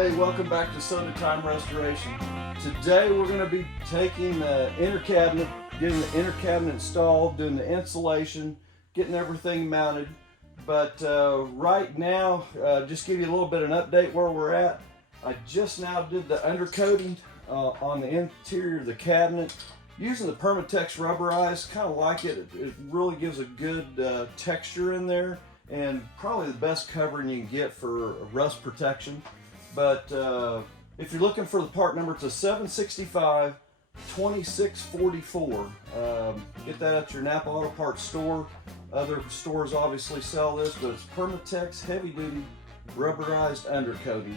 Hey, welcome back to Soda Time Restoration. Today we're going to be taking the inner cabinet, getting the inner cabinet installed, doing the insulation, getting everything mounted. But right now, just give you a little bit of an update where we're at. I just now did the undercoating on the interior of the cabinet using the Permatex rubberized. Kind of like it. It really gives a good texture in there and probably the best covering you can get for rust protection. But if you're looking for the part number, it's a 765 2644. Get that at your Napa Auto Parts store. Other stores obviously sell this, but it's Permatex heavy duty rubberized undercoating.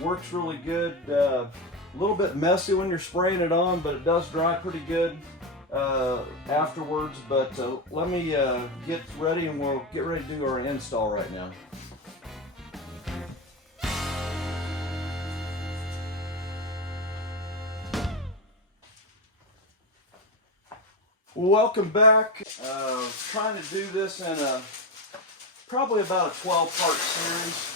Works really good. A little bit messy when you're spraying it on, but it does dry pretty good afterwards. But let me get ready and we'll get ready to do our install right now. Welcome back. Trying to do this in probably about a 12-part series.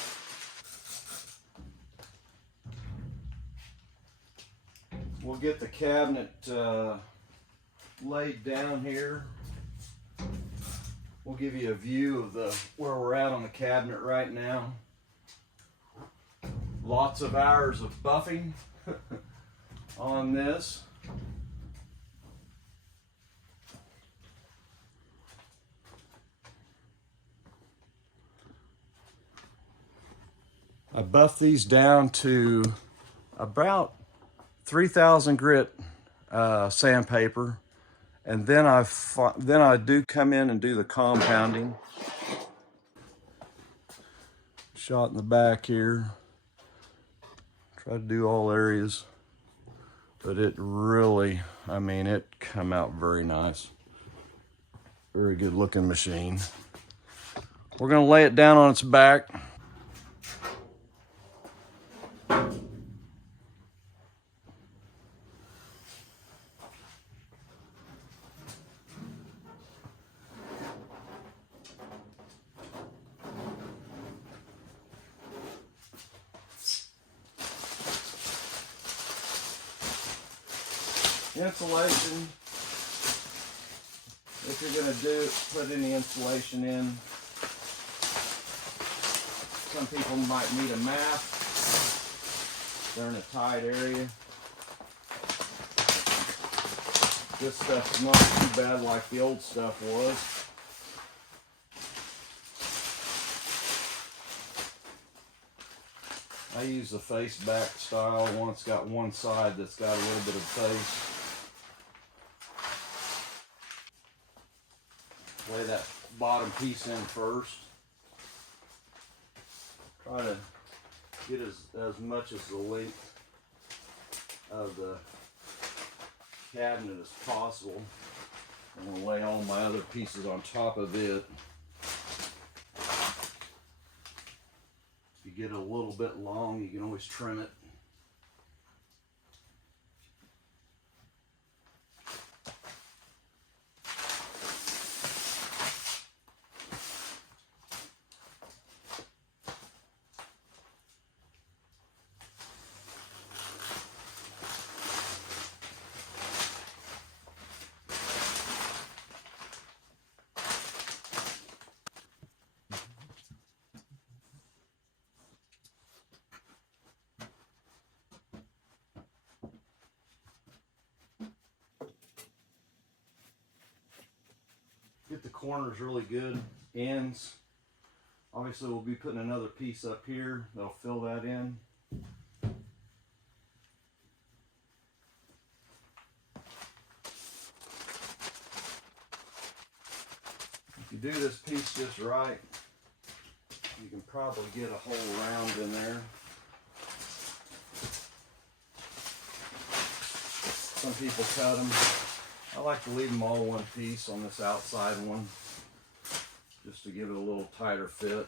We'll get the cabinet laid down here. We'll give you a view of where we're at on the cabinet right now. Lots of hours of buffing on this. I buffed these down to about 3,000 grit sandpaper, and then I do come in and do the compounding. Shot in the back here. Try to do all areas, but it really, it come out very nice. Very good looking machine. We're gonna lay it down on its back. Insulation, if you're going to put any insulation in, some people might need a mat. They're in a tight area. This stuff's not too bad like the old stuff was. I use the face back style one. It's got one side that's got a little bit of face. Lay that bottom piece in first. Try to get as much as the length of the cabinet as possible. I'm going to lay all my other pieces on top of it. If you get a little bit long, you can always trim it. Get the corners really good, ends. Obviously we'll be putting another piece up here that'll fill that in. If you do this piece just right, you can probably get a whole round in there. Some people cut them. I like to leave them all one piece on this outside one, just to give it a little tighter fit.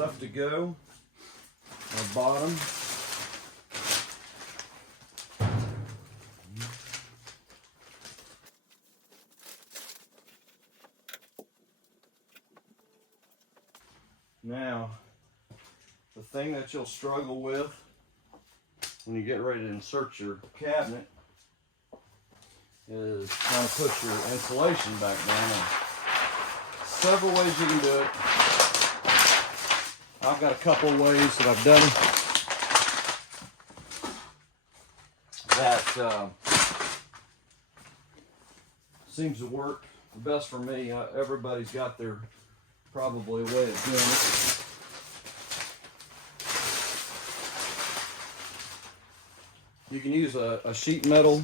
left to go. Our bottom. Now, the thing that you'll struggle with when you get ready to insert your cabinet is trying to push your insulation back down. And several ways you can do it. I've got a couple of ways that I've done that seems to work the best for me. Everybody's got their probably way of doing it. You can use a sheet metal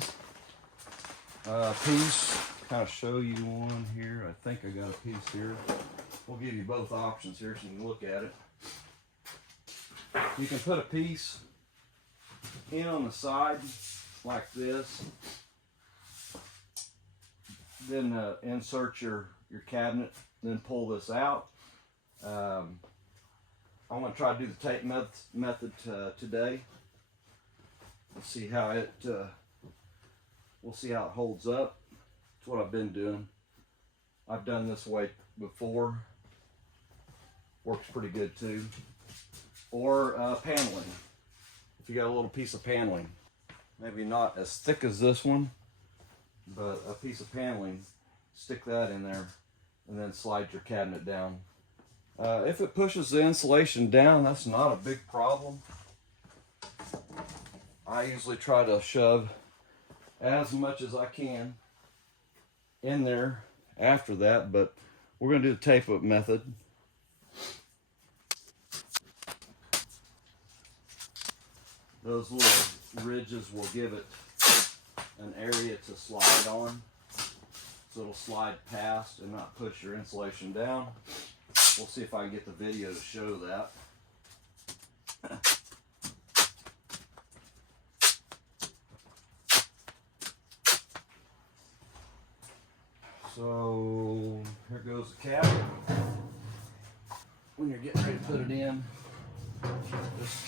piece. Kind of show you one here. I think I got a piece here. We'll give you both options here so you can look at it. You can put a piece in on the side like this. Then insert your cabinet. Then pull this out. I'm going to try to do the tape method today. Let's see how it. We'll see how it holds up. It's what I've been doing. I've done this way before. Works pretty good too. Or paneling. If you got a little piece of paneling, maybe not as thick as this one, but a piece of paneling. Stick that in there, and then slide your cabinet down. If it pushes the insulation down, that's not a big problem. I usually try to shove as much as I can in there after that, but we're going to do the tape up method. Those little ridges will give it an area to slide on, so it'll slide past and not push your insulation down. We'll see if I can get the video to show that. So here goes the cabinet. When you're getting ready to put it in,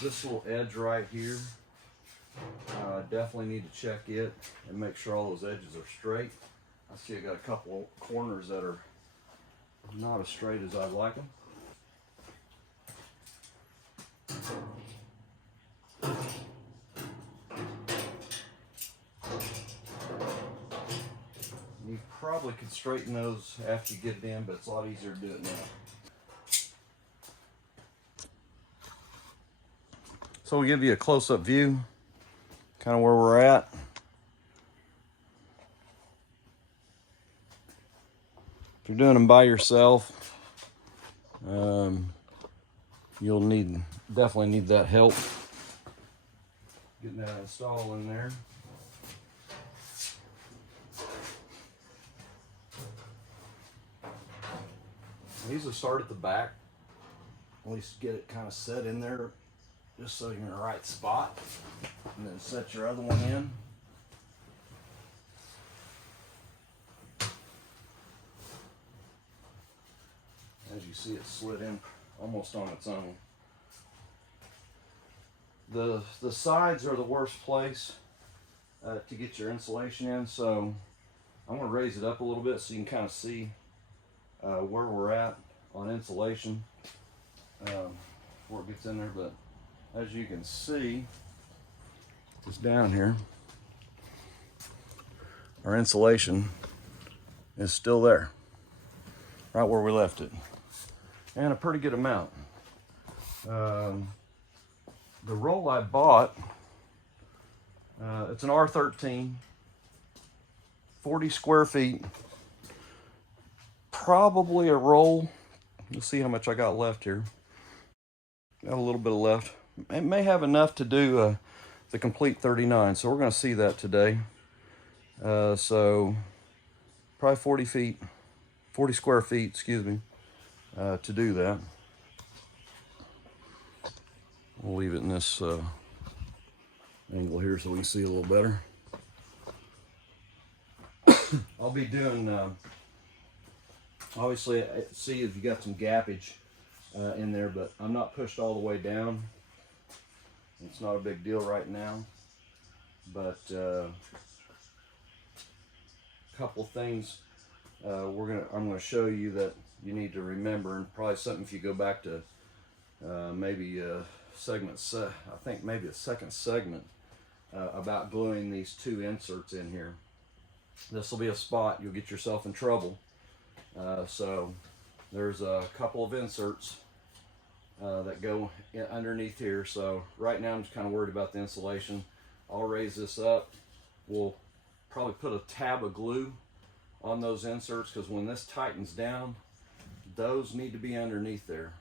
this little edge right here, definitely need to check it and make sure all those edges are straight. I see I got a couple of corners that are not as straight as I'd like them. You probably could straighten those after you get it in, but it's a lot easier to do it now. So we'll give you a close-up view, kind of where we're at. If you're doing them by yourself, you'll definitely need that help getting that installed in there. I usually start at the back, at least get it kind of set in there, just so you're in the right spot, and then set your other one in. As you see, it slid in almost on its own. The sides are the worst place to get your insulation in, so I'm going to raise it up a little bit so you can kind of see where we're at on insulation before it gets in there. But as you can see, it's down here. Our insulation is still there, right where we left it, and a pretty good amount. The roll I bought, it's an R13, 40 square feet, probably a roll. Let's see how much I got left here. Got a little bit left. It may have enough to do the complete 39, so we're going to see that today. So probably 40 square feet, excuse me, to do that. We'll leave it in this angle here so we can see a little better. I'll be doing, obviously, see if you got some gappage in there, but I'm not pushed all the way down. It's not a big deal right now, but a couple things I'm gonna show you that you need to remember, and probably something if you go back to maybe I think maybe a second segment about gluing these two inserts in here. This will be a spot you'll get yourself in trouble. So there's a couple of inserts that go underneath here. So right now I'm just kind of worried about the insulation. I'll raise this up. We'll probably put a tab of glue on those inserts, because when this tightens down, those need to be underneath there.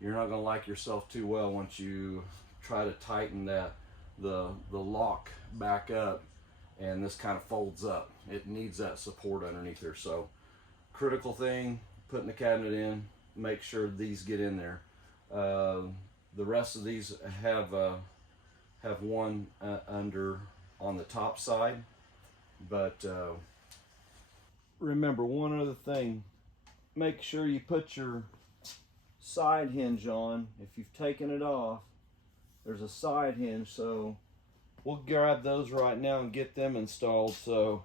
You're not going to like yourself too well once you try to tighten the lock back up and this kind of folds up. It needs that support underneath there. So critical thing, putting the cabinet in, make sure these get in there. The rest of these have one under on the top side, but remember one other thing, make sure you put your side hinge on. If you've taken it off, there's a side hinge, so we'll grab those right now and get them installed. So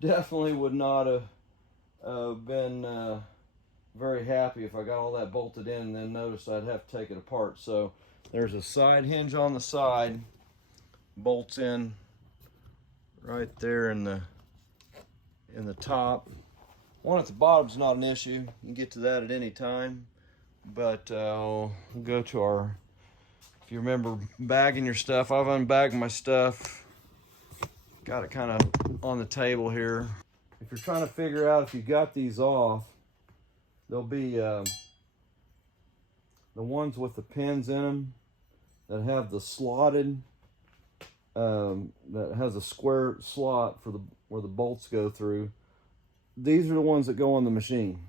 definitely would not have been very happy if I got all that bolted in and then noticed I'd have to take it apart. So there's a side hinge on the side, bolts in right there in the top. One at the bottom's not an issue. You can get to that at any time. But we'll go to our, if you remember bagging your stuff, I've unbagged my stuff. Got it kind of on the table here. If you're trying to figure out if you got these off, there'll be the ones with the pins in them that have the slotted, that has a square slot for where the bolts go through. These are the ones that go on the machine.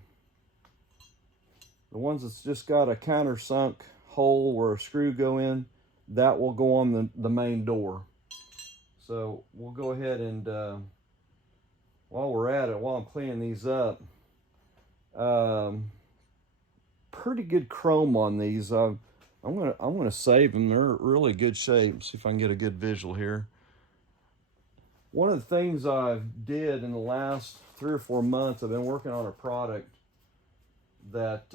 The ones that's just got a countersunk hole where a screw go in, that will go on the main door. So we'll go ahead and while we're at it, while I'm cleaning these up, pretty good chrome on these. I'm gonna save them. They're really good shape. See if I can get a good visual here. One of the things I did in the last 3 or 4 months, I've been working on a product that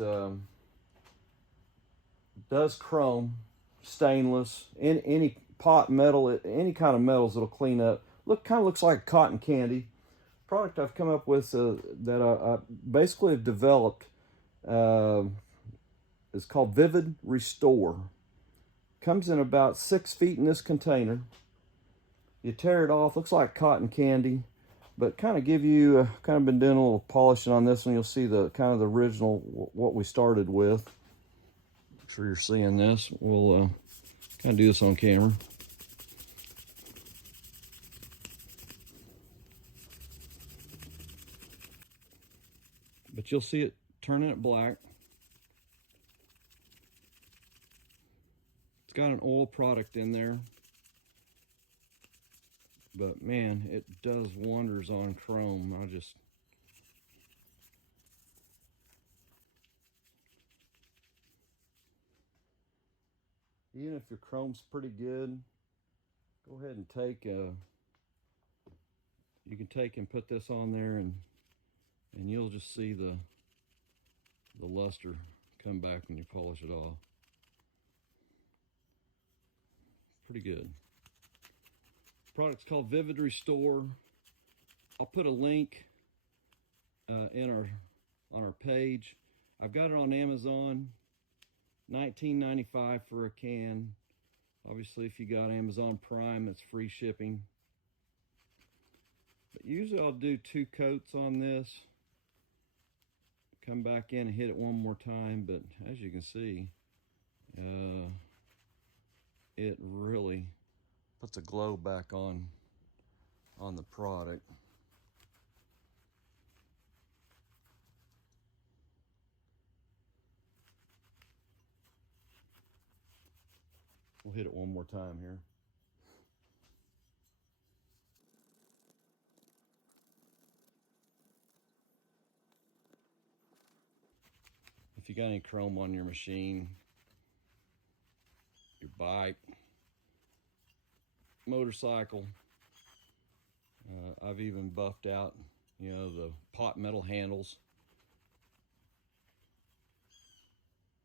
does chrome, stainless, in any pot metal, any kind of metals that'll clean up. Kind of looks like cotton candy. Product I've come up with that I basically have developed is called Vivid Restore. Comes in about 6 feet in this container. You tear it off, looks like cotton candy, but kind of give you, kind of been doing a little polishing on this one. You'll see the kind of the original, what we started with. Make sure you're seeing this. We'll kind of do this on camera. But you'll see it turning it black. It's got an oil product in there. But man, it does wonders on chrome. Even if your chrome's pretty good, go ahead and you can take and put this on there, and you'll just see the luster come back when you polish it off. Pretty good. Product's called Vivid Restore. I'll put a link on our page. I've got it on Amazon, $19.95 for a can. Obviously, if you got Amazon Prime, it's free shipping. But usually I'll do 2 coats on this, come back in and hit it one more time. But as you can see, it really puts a glow back on the product. We'll hit it one more time here. if you got any chrome on your machine, your bike, motorcycle. I've even buffed out, you know, the pot metal handles,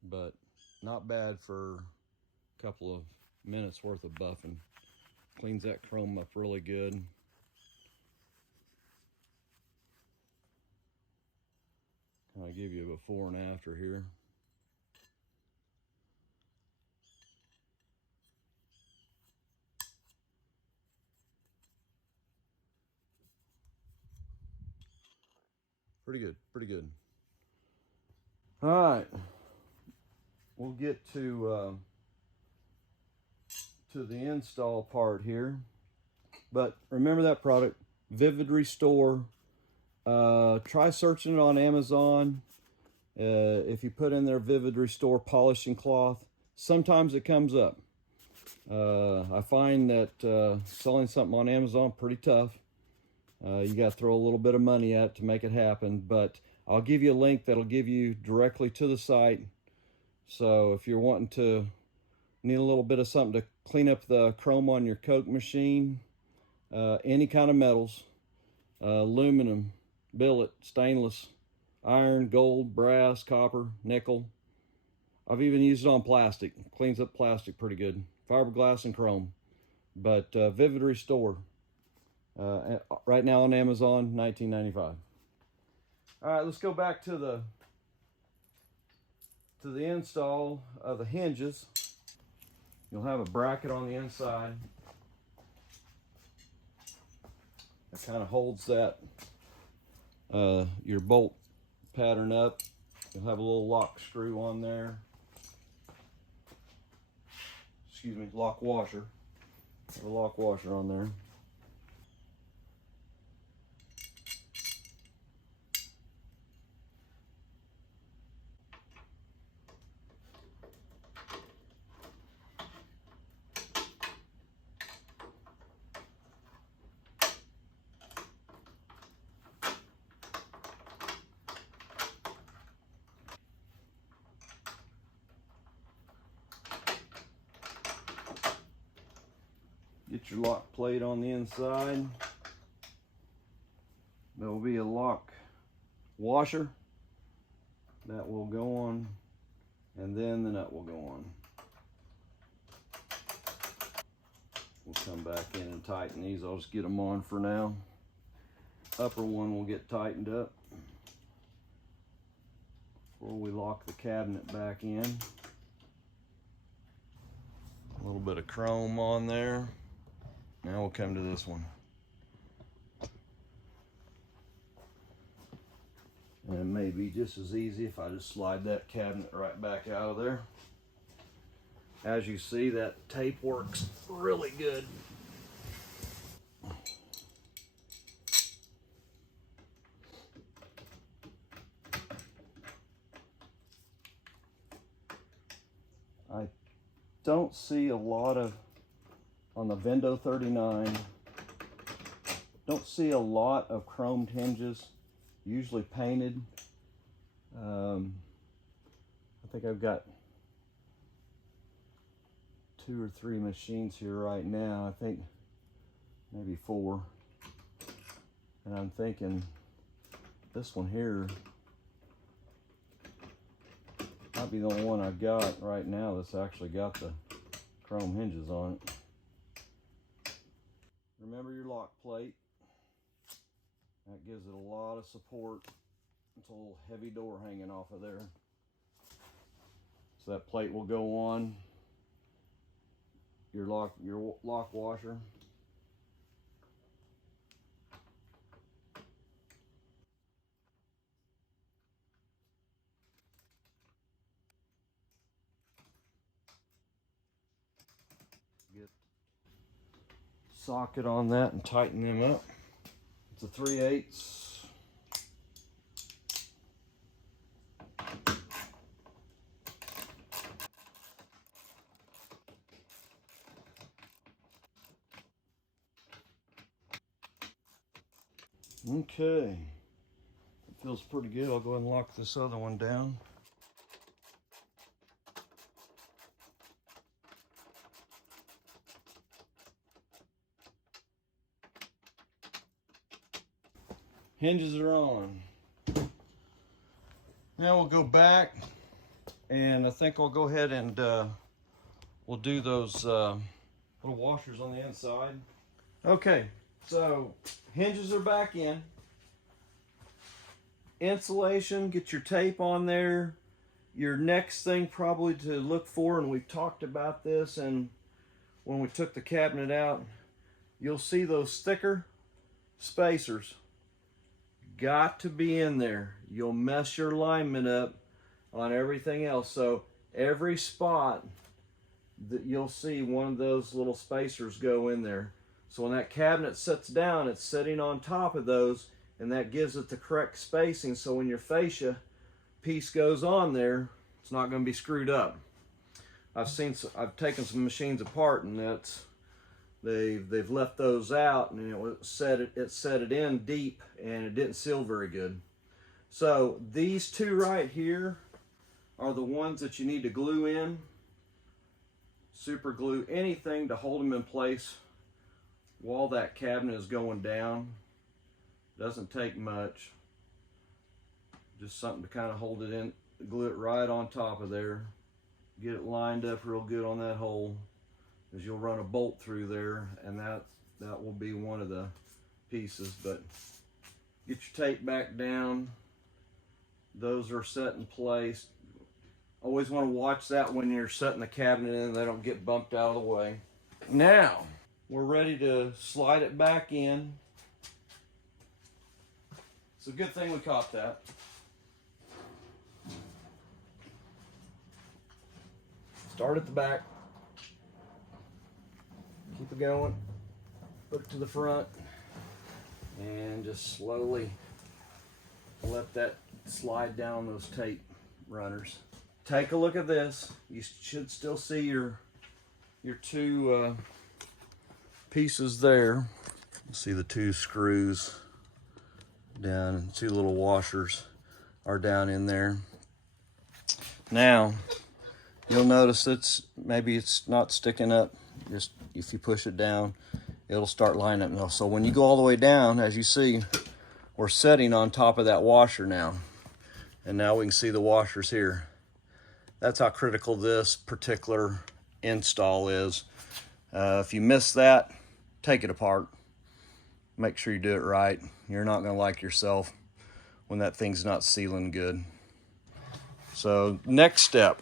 but not bad for a couple of minutes worth of buffing. Cleans that chrome up really good. I'll give you a before and after here. Pretty good, pretty good. All right, we'll get to the install part here. But remember that product, Vivid Restore. Try searching it on Amazon. If you put in there Vivid Restore polishing cloth, sometimes it comes up. I find that selling something on Amazon pretty tough. You got to throw a little bit of money at it to make it happen, but I'll give you a link that'll give you directly to the site. So if you're wanting to need a little bit of something to clean up the chrome on your Coke machine, any kind of metals, aluminum, billet, stainless, iron, gold, brass, copper, nickel. I've even used it on plastic. Cleans up plastic pretty good. Fiberglass and chrome. But Vivid Restore. Right now on Amazon, $19.95. All right, let's go back to the install of the hinges. You'll have a bracket on the inside that kind of holds that your bolt pattern up. You'll have a little lock screw on there. Excuse me, lock washer. Have a lock washer on there. Get your lock plate on the inside. There will be a lock washer that will go on, and then the nut will go on. We'll come back in and tighten these. I'll just get them on for now. Upper one will get tightened up before we lock the cabinet back in. A little bit of chrome on there. Now we'll come to this one. And it may be just as easy if I just slide that cabinet right back out of there. As you see, that tape works really good. I don't see a lot of, on the Vendo 39, don't see a lot of chromed hinges, usually painted. I think I've got 2 or 3 machines here right now. I think maybe 4. And I'm thinking this one here might be the only one I've got right now that's actually got the chrome hinges on it. Remember your lock plate. That gives it a lot of support. It's a little heavy door hanging off of there. So that plate will go on your lock washer. Get socket on that and tighten them up. It's a 3/8. Okay, it feels pretty good. I'll go ahead and lock this other one down. Hinges are on. Now we'll go back, and I think I'll go ahead and we'll do those little washers on the inside. Okay, so hinges are back in. Insulation, get your tape on there. Your next thing probably to look for, and we've talked about this, and when we took the cabinet out, you'll see those thicker spacers. Got to be in there. You'll mess your alignment up on everything else. So every spot that you'll see one of those little spacers go in there. So when that cabinet sits down, it's sitting on top of those, and that gives it the correct spacing. So when your fascia piece goes on there, it's not going to be screwed up. I've taken some machines apart, and they've left those out, and it set it in deep, and it didn't seal very good. So these two right here are the ones that you need to glue in. Super glue anything to hold them in place while that cabinet is going down. Doesn't take much. Just something to kind of hold it in, glue it right on top of there. Get it lined up real good on that hole, because you'll run a bolt through there, and that will be one of the pieces. But get your tape back down. Those are set in place. Always want to watch that when you're setting the cabinet in, they don't get bumped out of the way. Now we're ready to slide it back in. It's a good thing we caught that. Start at the back. Keep it going. Put it to the front. And just slowly let that slide down those tape runners. Take a look at this. You should still see your two pieces there. You see the two screws down, and two little washers are down in there. Now you'll notice maybe it's not sticking up. Just if you push it down, it'll start lining up now. So when you go all the way down, as you see, we're setting on top of that washer now. And now we can see the washers here. That's how critical this particular install is. If you miss that, take it apart. Make sure you do it right. You're not gonna like yourself when that thing's not sealing good. So next step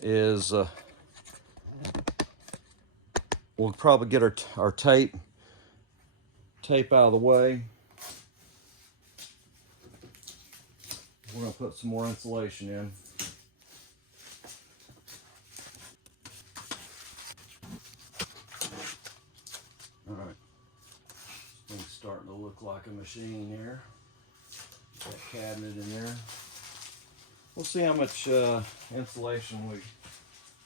is we'll probably get our tape out of the way. We're gonna put some more insulation in. All right, this thing's starting to look like a machine here. Get that cabinet in there. We'll see how much insulation we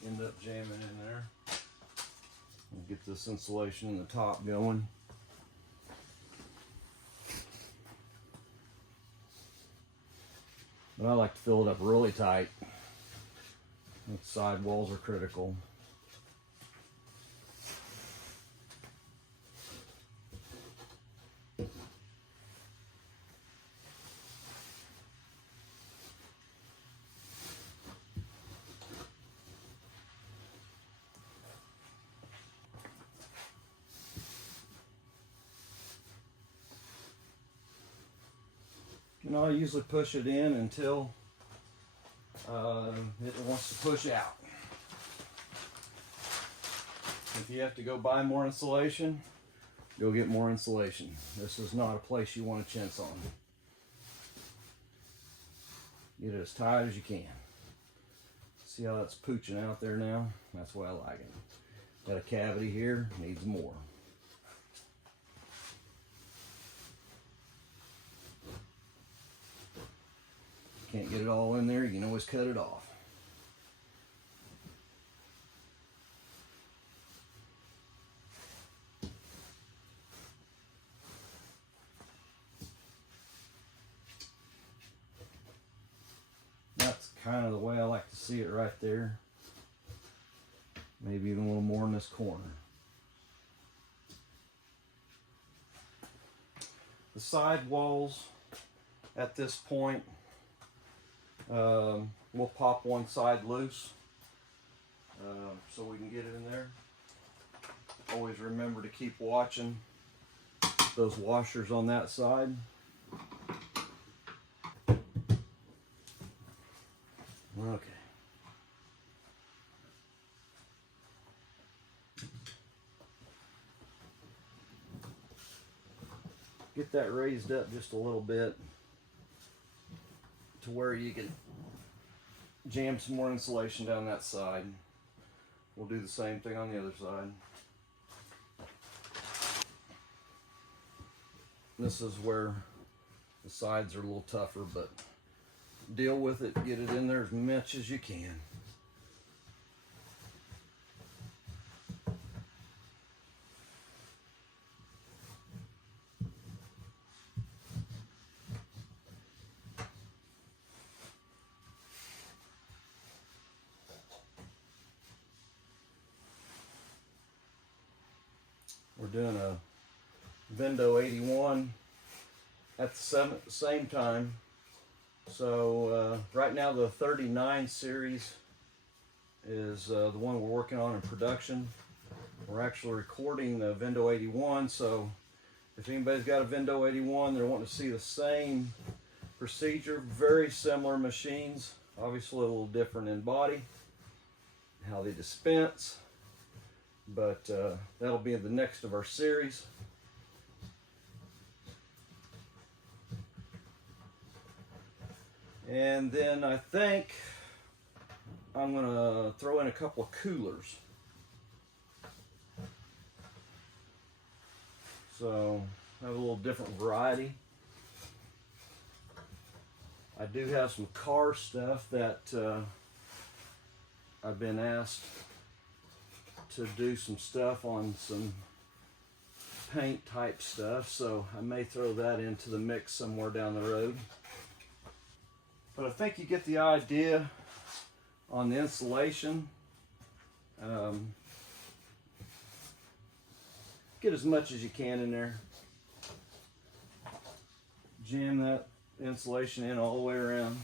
end up jamming in there. We'll get this insulation in the top going. But I like to fill it up really tight. The side walls are critical. You know, I usually push it in until it wants to push out. If you have to go buy more insulation, go get more insulation. This is not a place you want to chintz on. Get it as tight as you can. See how that's pooching out there now? That's why I like it. Got a cavity here, needs more. Can't get it all in there, you can always cut it off. That's kind of the way I like to see it right there. Maybe even a little more in this corner. the side walls at this point. We'll pop one side loose so we can get it in there. Always remember to keep watching those washers on that side. Okay. Get that raised up just a little bit to where you can jam some more insulation down that side. We'll do the same thing on the other side. This is where the sides are a little tougher, but deal with it, get it in there as much as you can. We're doing a Vendo 81 at the same time. So right now the 39 series is the one we're working on in production. We're actually recording the Vendo 81, so if anybody's got a Vendo 81, they're wanting to see the same procedure, very similar machines, obviously a little different in body, how they dispense, but that'll be the next of our series. And then I think I'm gonna throw in a couple of coolers. So have a little different variety. I do have some car stuff that I've been asked to do some stuff on, some paint type stuff, so I may throw that into the mix somewhere down the road. But I think you get the idea on the insulation. Get as much as you can in there. Jam that insulation in all the way around.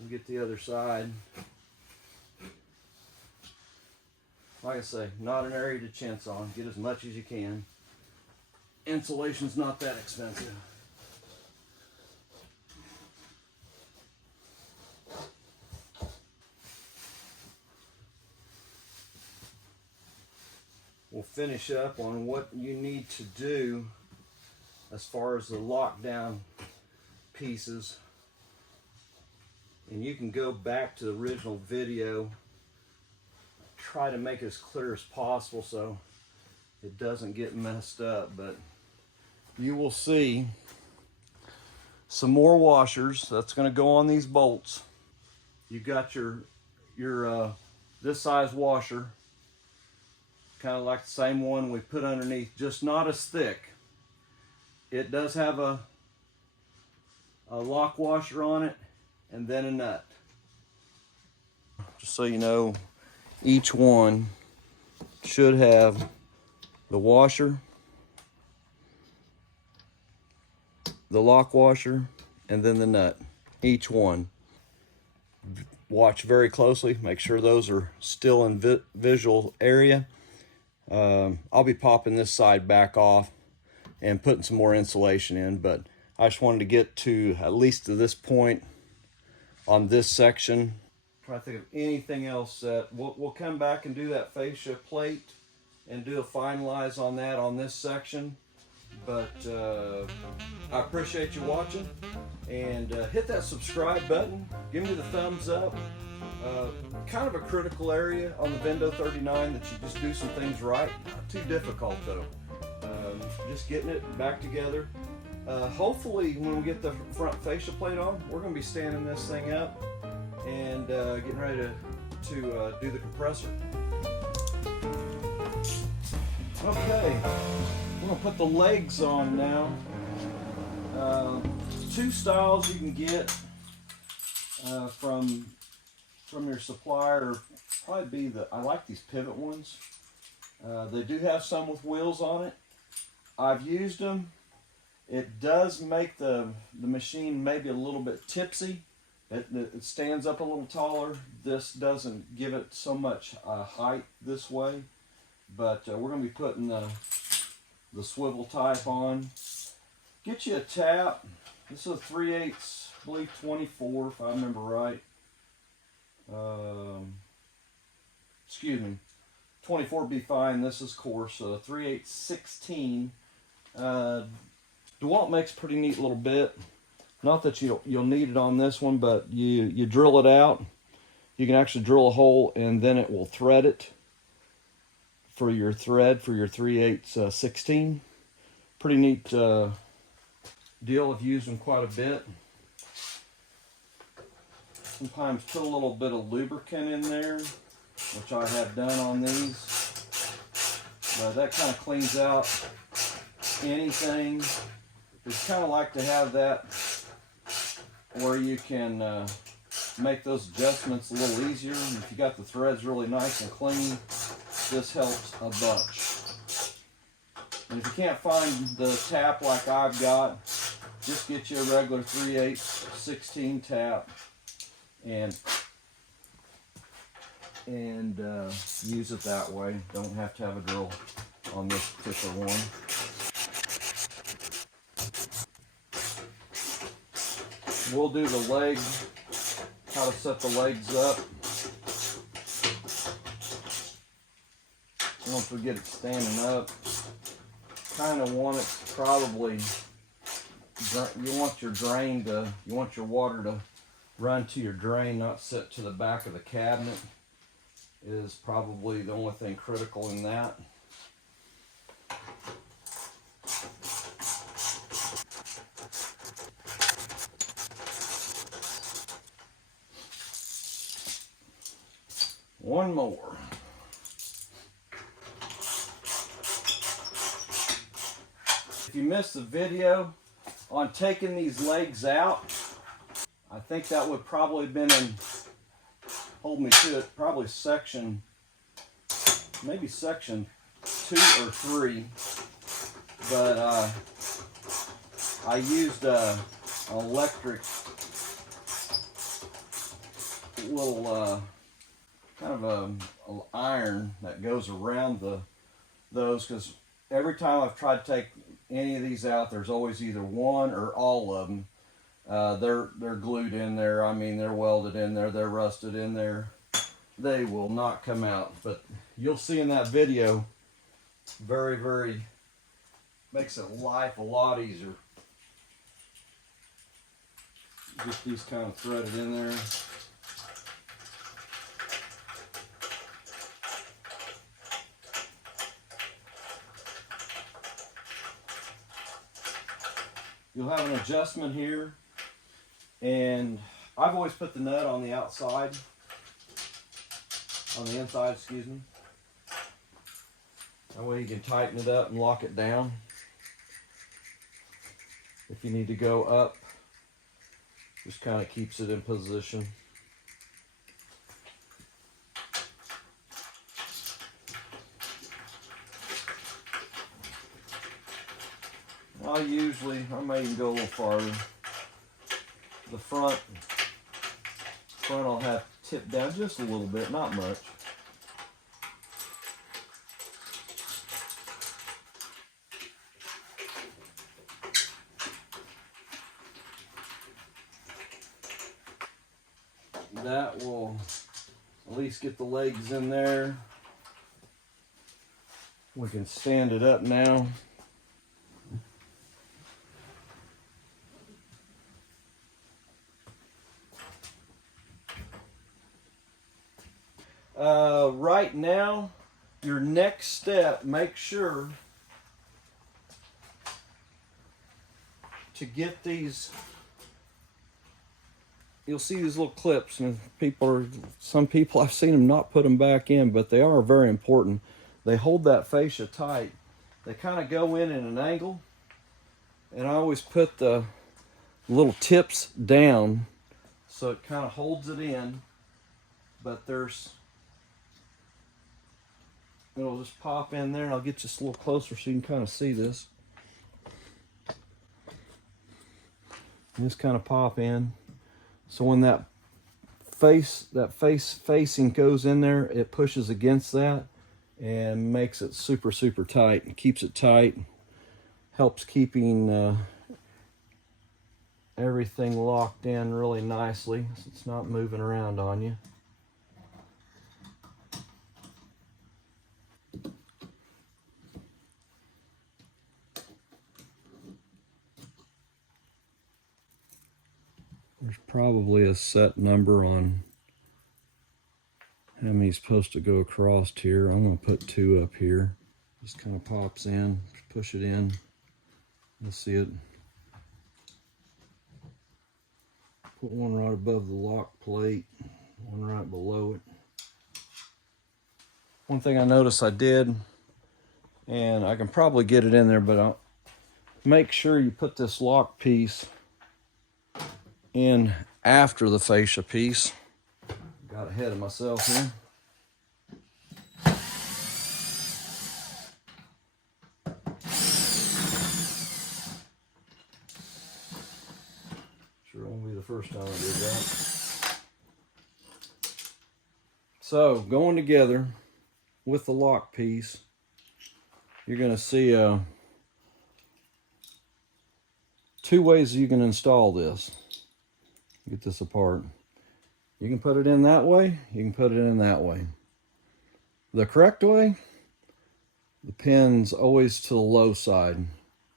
And get the other side. Like I say, not an area to chintz on. Get as much as you can. Insulation's not that expensive. We'll finish up on what you need to do as far as the lockdown pieces. And you can go back to the original video, try to make it as clear as possible so it doesn't get messed up, but you will see some more washers that's going to go on these bolts. You've got your this size washer, kind of like the same one we put underneath, just not as thick. It does have a lock washer on it and then a nut. Just so you know, each one should have the washer, the lock washer, and then the nut. Each one. Watch very closely, make sure those are still in visual area. I'll be popping this side back off and putting some more insulation in, but I just wanted to get to at least to this point on this section. Try to think of anything else that we'll come back and do that fascia plate and do a finalize on that on this section. But I appreciate you watching, and hit that subscribe button, give me the thumbs up. Kind of a critical area on the Vendo 39 that you just do some things right. Not too difficult though. Just getting it back together. Hopefully when we get the front fascia plate on, we're going to be standing this thing up and getting ready to do the compressor. Okay, we're going to put the legs on now. Two styles you can get from your supplier. Probably be I like these pivot ones. They do have some with wheels on it. I've used them. It does make the machine maybe a little bit tipsy. It stands up a little taller. This doesn't give it so much height this way, but we're going to be putting the swivel type on. Get you a tap. This is a 3/8, I believe 24 if I remember right. Excuse me, 24 would be fine. This is coarse, 3/8 16. DeWalt makes a pretty neat little bit. Not that you'll need it on this one, but you drill it out. You can actually drill a hole and then it will thread it for your thread for your 3/8 16. Pretty neat deal. I've used them quite a bit. Sometimes put a little bit of lubricant in there, which I have done on these. But that kind of cleans out anything. It's kind of like to have that where you can make those adjustments a little easier. And if you got the threads really nice and clean, this helps a bunch. And if you can't find the tap like I've got, just get you a regular 3/8 16 tap and use it that way. Don't have to have a drill on this particular one. We'll do the leg, how to set the legs up. Once we get it standing up, kind of want it to probably, you want your water to run to your drain, not sit to the back of the cabinet, is probably the only thing critical in that. One more. If you missed the video on taking these legs out, I think that would probably have been in, hold me to it, probably maybe section 2 or 3. But I used an electric little kind of a iron that goes around those, because every time I've tried to take any of these out, there's always either one or all of them. They're glued in there. I mean, they're welded in there. They're rusted in there. They will not come out. But you'll see in that video, very, very, makes it life a lot easier. Get these kind of threaded in there. You'll have an adjustment here, and I've always put the nut on the outside, on the inside, excuse me. That way you can tighten it up and lock it down. If you need to go up, just kind of keeps it in position. I may even go a little farther. The front I'll have to tip down just a little bit, not much. That will at least get the legs in there. We can stand it up now. Right now, your next step, make sure to get these, you'll see these little clips, and some people I've seen them not put them back in, but they are very important. They hold that fascia tight. They kind of go in an angle, and I always put the little tips down so it kind of holds it in, but it'll just pop in there, and I'll get just a little closer so you can kind of see this. Just kind of pop in. So when that face facing goes in there, it pushes against that and makes it super tight. It keeps it tight, helps keeping everything locked in really nicely so it's not moving around on you. There's probably a set number on how many's supposed to go across here. I'm going to put 2 up here. Just kind of pops in, push it in. You'll see it. Put one right above the lock plate, one right below it. One thing I noticed I did, and I can probably get it in there, but I'll make sure you put this lock piece in after the fascia piece. Got ahead of myself here. Sure won't be the first time I did that. So going together with the lock piece, you're going to see 2 ways you can install this. Get this apart. You can put it in that way, you can put it in that way. The correct way, the pin's always to the low side,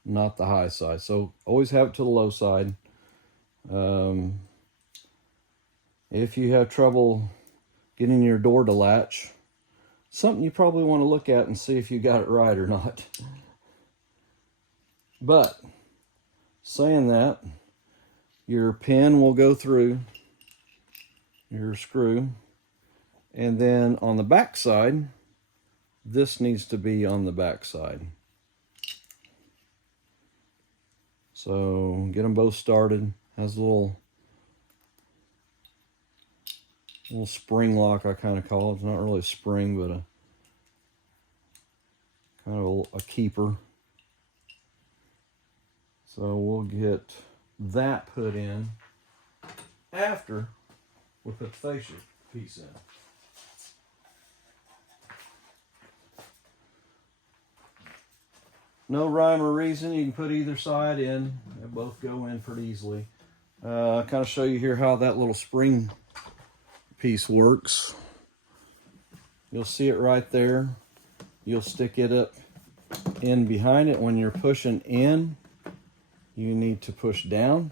not the high side. So always have it to the low side. If you have trouble getting your door to latch, something you probably want to look at and see if you got it right or not. But saying that, your pin will go through your screw, and then on the back side, this needs to be on the back side. So get them both started. Has a little spring lock, I kind of call it. It's not really a spring, but a kind of a keeper. So we'll get that put in after we put the fascia piece in. No rhyme or reason, you can put either side in. They both go in pretty easily. I'll kind of show you here how that little spring piece works. You'll see it right there. You'll stick it up in behind it. When you're pushing in, you need to push down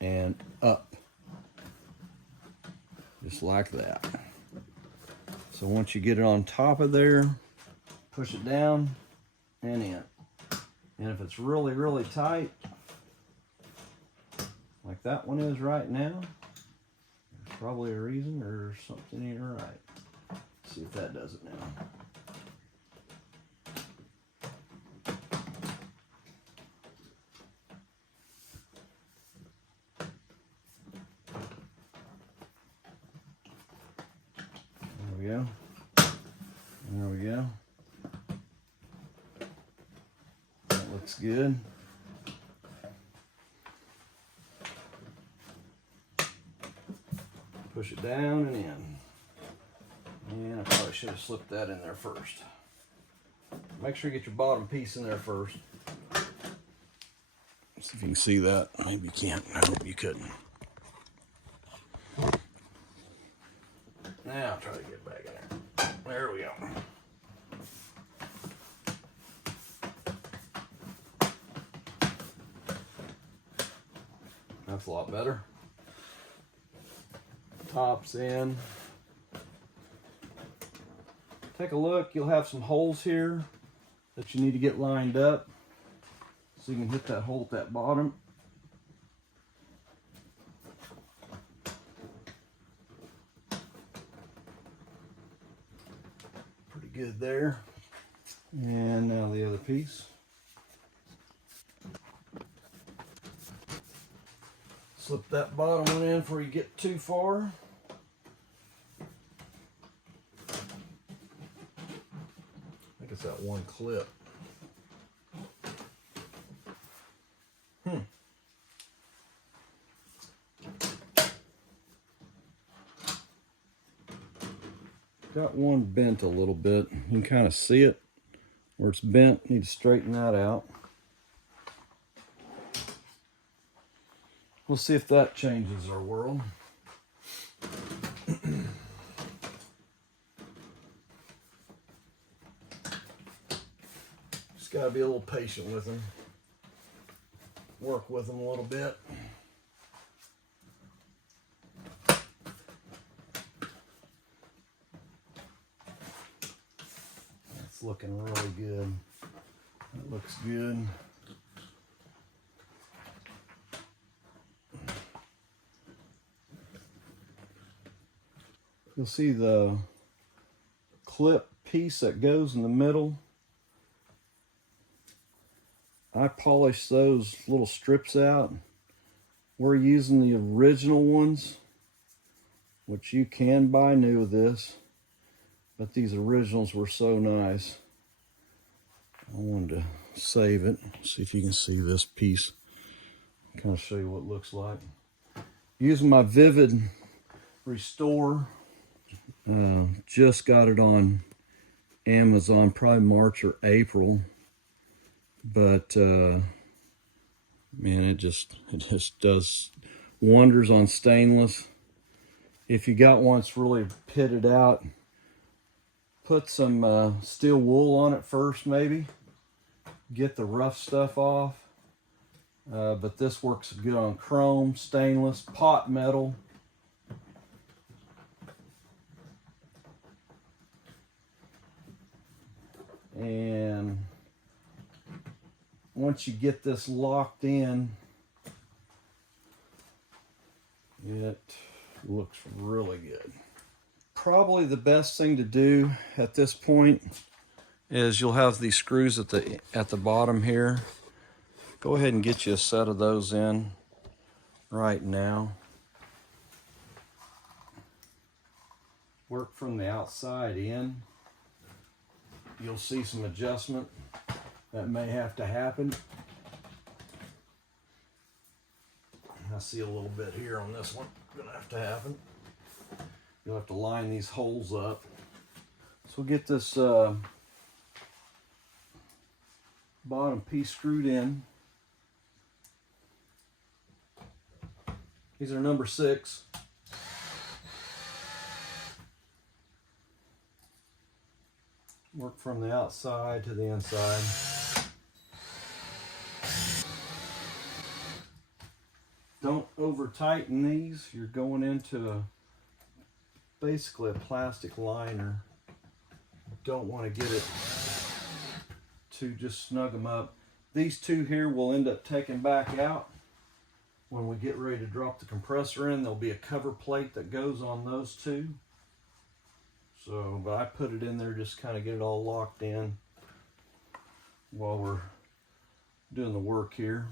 and up. Just like that. So once you get it on top of there, push it down and in. And if it's really tight, like that one is right now, there's probably a reason or something ain't right. Let's see if that does it now. There we go. There we go. That looks good. Push it down and in. And I probably should have slipped that in there first. Make sure you get your bottom piece in there first. See if you can see that. Maybe you can't. I hope you couldn't. Now I'll try to get back in there. There we go. That's a lot better. Tops in. Take a look. You'll have some holes here that you need to get lined up so you can hit that hole at that bottom. Pretty good there. And now the other piece. Slip that bottom one in before you get too far. I think it's that one clip. got one bent a little bit. You can kind of see it where it's bent. Need to straighten that out. We'll see if that changes our world. Just gotta be a little patient with them. Work with them a little bit. It's looking really good. That looks good. You'll see the clip piece that goes in the middle. I polished those little strips out. We're using the original ones, which you can buy new with this, but these originals were so nice. I wanted to save it. See if you can see this piece. Kind of show you what it looks like. Using my Vivid Restore. Just got it on Amazon, probably March or April. But man, it just does wonders on stainless. If you got one that's really pitted out, put some steel wool on it first, maybe. Get the rough stuff off. But this works good on chrome, stainless, pot metal. And once you get this locked in, it looks really good. Probably the best thing to do at this point is you'll have these screws at the bottom here. Go ahead and get you a set of those in right now. Work from the outside in. You'll see some adjustment that may have to happen. I see a little bit here on this one gonna have to happen. You'll have to line these holes up. So we'll get this bottom piece screwed in. These are number 6. Work from the outside to the inside. Don't over tighten these. You're going into basically a plastic liner. Don't want to get it to just snug them up. These two here will end up taking back out. When we get ready to drop the compressor in, there'll be a cover plate that goes on those two. So, but I put it in there just kind of get it all locked in while we're doing the work here.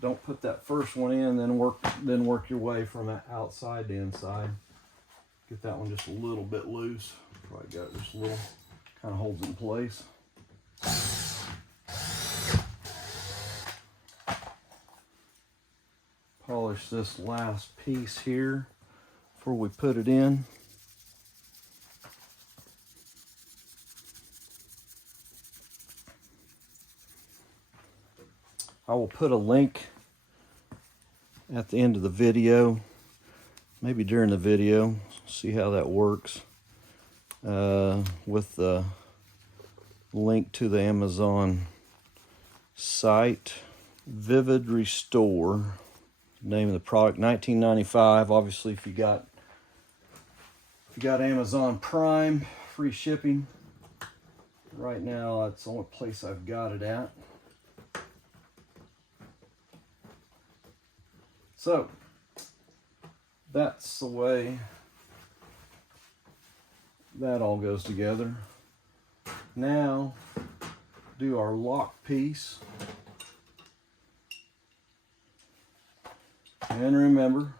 Don't put that first one in, then work your way from outside to inside. Get that one just a little bit loose. Probably got it just a little, kind of holds it in place. Polish this last piece here before we put it in. I will put a link at the end of the video, maybe during the video, see how that works, with the link to the Amazon site. Vivid Restore, name of the product, $19.95. Obviously, if you got Amazon Prime, free shipping. Right now, that's the only place I've got it at. So, that's the way that all goes together. Now, do our lock piece. And remember,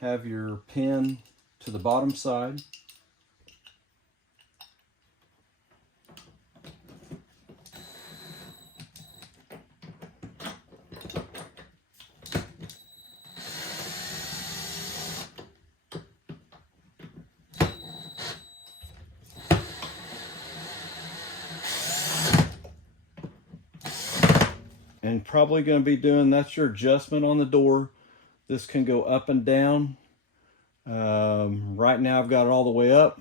have your pin to the bottom side. and probably going to be doing, that's your adjustment on the door. This can go up and down. Right now I've got it all the way up.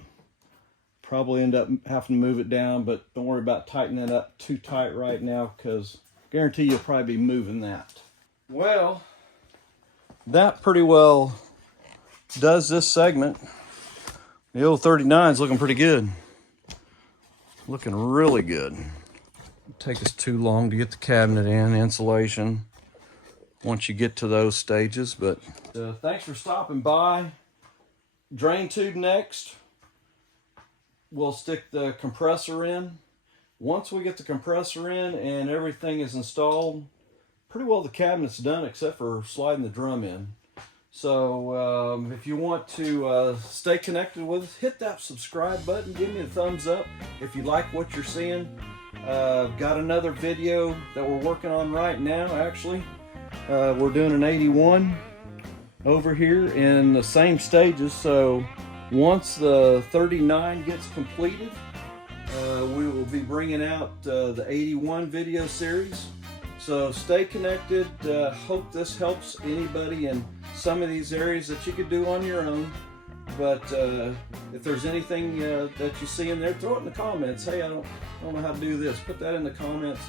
Probably end up having to move it down, but don't worry about tightening it up too tight right now, because I guarantee you'll probably be moving that. Well, that pretty well does this segment. The old 39 is looking pretty good. Looking really good. It'll take us too long to get the cabinet in, insulation, once you get to those stages. But thanks for stopping by. Drain tube next. We'll stick the compressor in. Once we get the compressor in and everything is installed, pretty well the cabinet's done except for sliding the drum in. So if you want to stay connected with us, hit that subscribe button, give me a thumbs up if you like what you're seeing. Got another video that we're working on right now, actually. We're doing an 81 over here in the same stages, so once the 39 gets completed, we will be bringing out the 81 video series. So stay connected. Hope this helps anybody in some of these areas that you could do on your own. But if there's anything that you see in there, throw it in the comments. Hey, I don't know how to do this. Put that in the comments.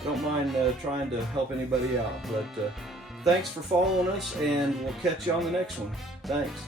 I don't mind trying to help anybody out. But thanks for following us, and we'll catch you on the next one. Thanks.